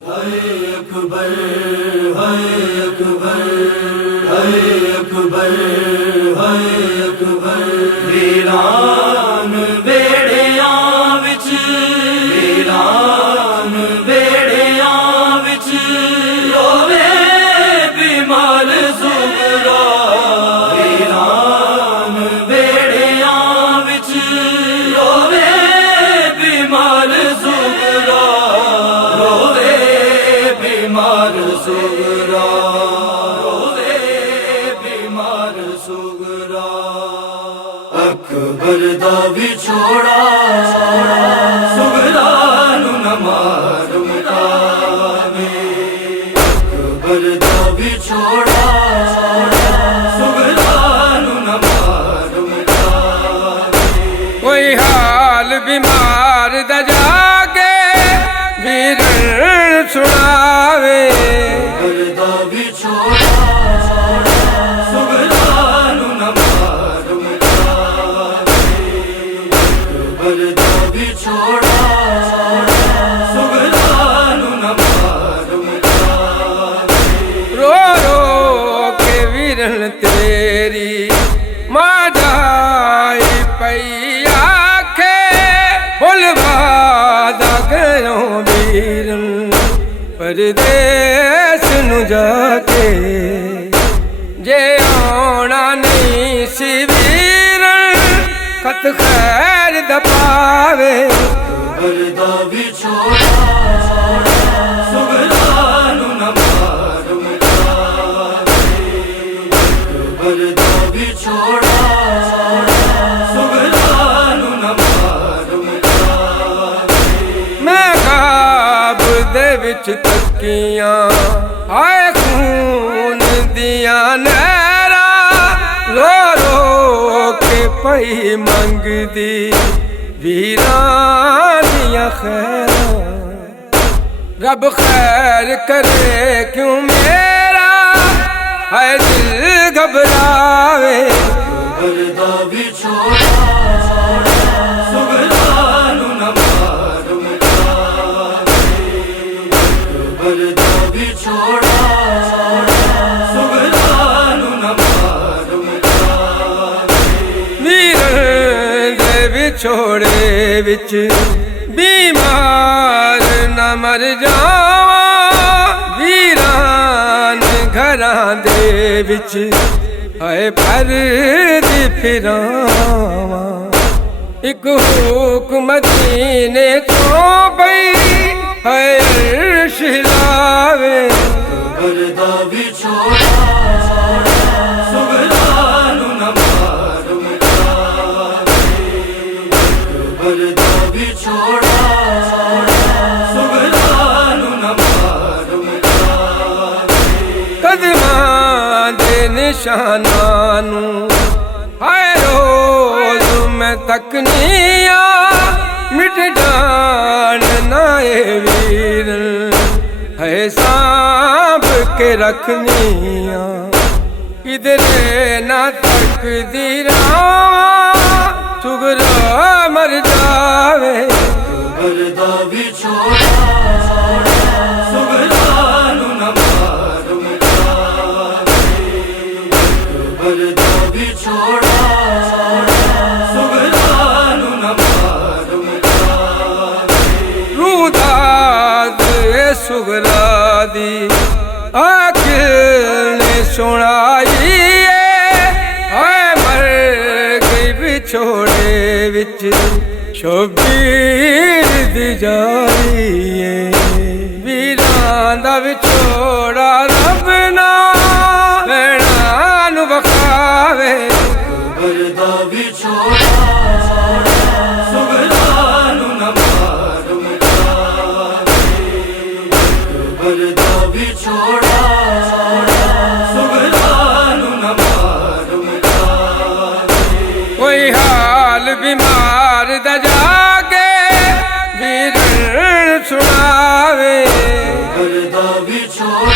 اکبر اکبر اکبر اکبر ویران بیڑیاں وچ ویران بیڑیاں وچ روے بیمار زغرا ویران بیڑیاں وچ روے بیمار زغرا روے بیمار زغرا روے بیمار زغرا اکبر دا وچھوڑا زغرا نو نہ مار مکاوے اکبر دا وچھوڑا زغرا نو نہ مار مکاوے کوئی حال بیمار دا جاگے ویرن سناوے اکبر دا وچھوڑا زغرا نو نہ مار مکاوے اکبر دا وچھوڑا زغرا نو نہ مار مکاوے رو رو کے ویرن تیری ماں جائی پئی آکھے بھلوا دا گروں ویرن پردیس نو جا کے جے آنا نہیں سی ویرن خط خیر دا پاوے اکبر دا وچھوڑا زغرا نو نہ مار مکاوے اکبر دا وچھوڑا زغرا نو نہ مار مکاوے میں خواب دے وچ تکیاں ہائے خون دیاں نہراں رو رو کے پئی منگ دی ویراں دیاں خیراں رب خیر کرے کیوں میرا ہائے دل گھبراوے اکبر دا وچھوڑا زغرا نو نہ مار مکاوے اکبر دا وچھوڑا زغرا نو نہ مار مکاوے ویرن دے وچھوڑے وچ بیمار نہ مر جاواں ویران گھراں دے وچ ہائے پھردی پھراواں ایک حکم مدینے تو پئی ہائے عرش لاوے اکبر دا وچھوڑا زغرا نو نہ مار مکاوے اکبر دا وچھوڑا زغرا نو نہ مار مکاوے قدماں دے نشاناں نوں ہائے روز میں تکنیاں مٹ جان نہ اے ویرن ہے سانب کے رکھنیاں کدھرے نہ تقدیراں زغرا مر جاوے اکبر دا وچھوڑا زغرا نو نہ مار مکاوے اکبر دا وچھوڑا زغرا نو نہ مار مکاوے روداد زغرا دی عاقل نے سنائی ہے مر گئی بچھوڑے وچ شبیر دی جائی ویران دا وچھوڑا رب نا بھیڑاں نو بخاوے اکبر دا وچھوڑا زغرا نو نہ مار مکاوے اکبر دا وچھوڑا زغرا نو نہ مار مکاوے کوئی حال بیمار دا جاگے ویرن سناوے اکبر دا وچھوڑا